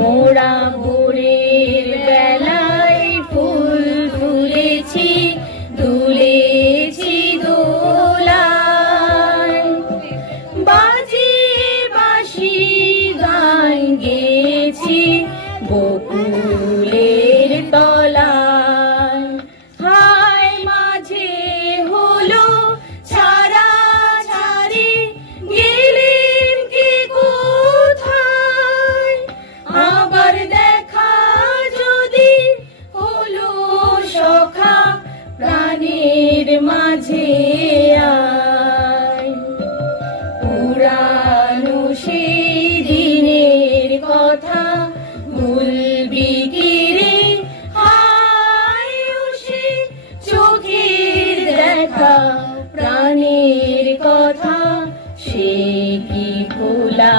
মোরা ভোরের বেলায় ফুল তুলেছি, তুলেছি দোলায়, বাজিয়ে বাঁশি গান গেয়েছি বকুলের তলায়। হায় মাঝে হলো ছাড়া ছাড়ি, গেলেন কে কোথায়, আবার দেখা যদি হলো সখা প্রাণের মাঝে আয়। পুরানো সেই দিনের কথা ভুলবি কি রে, হায় সে চোখের দেখা প্রাণের কথা সে কি ভোলা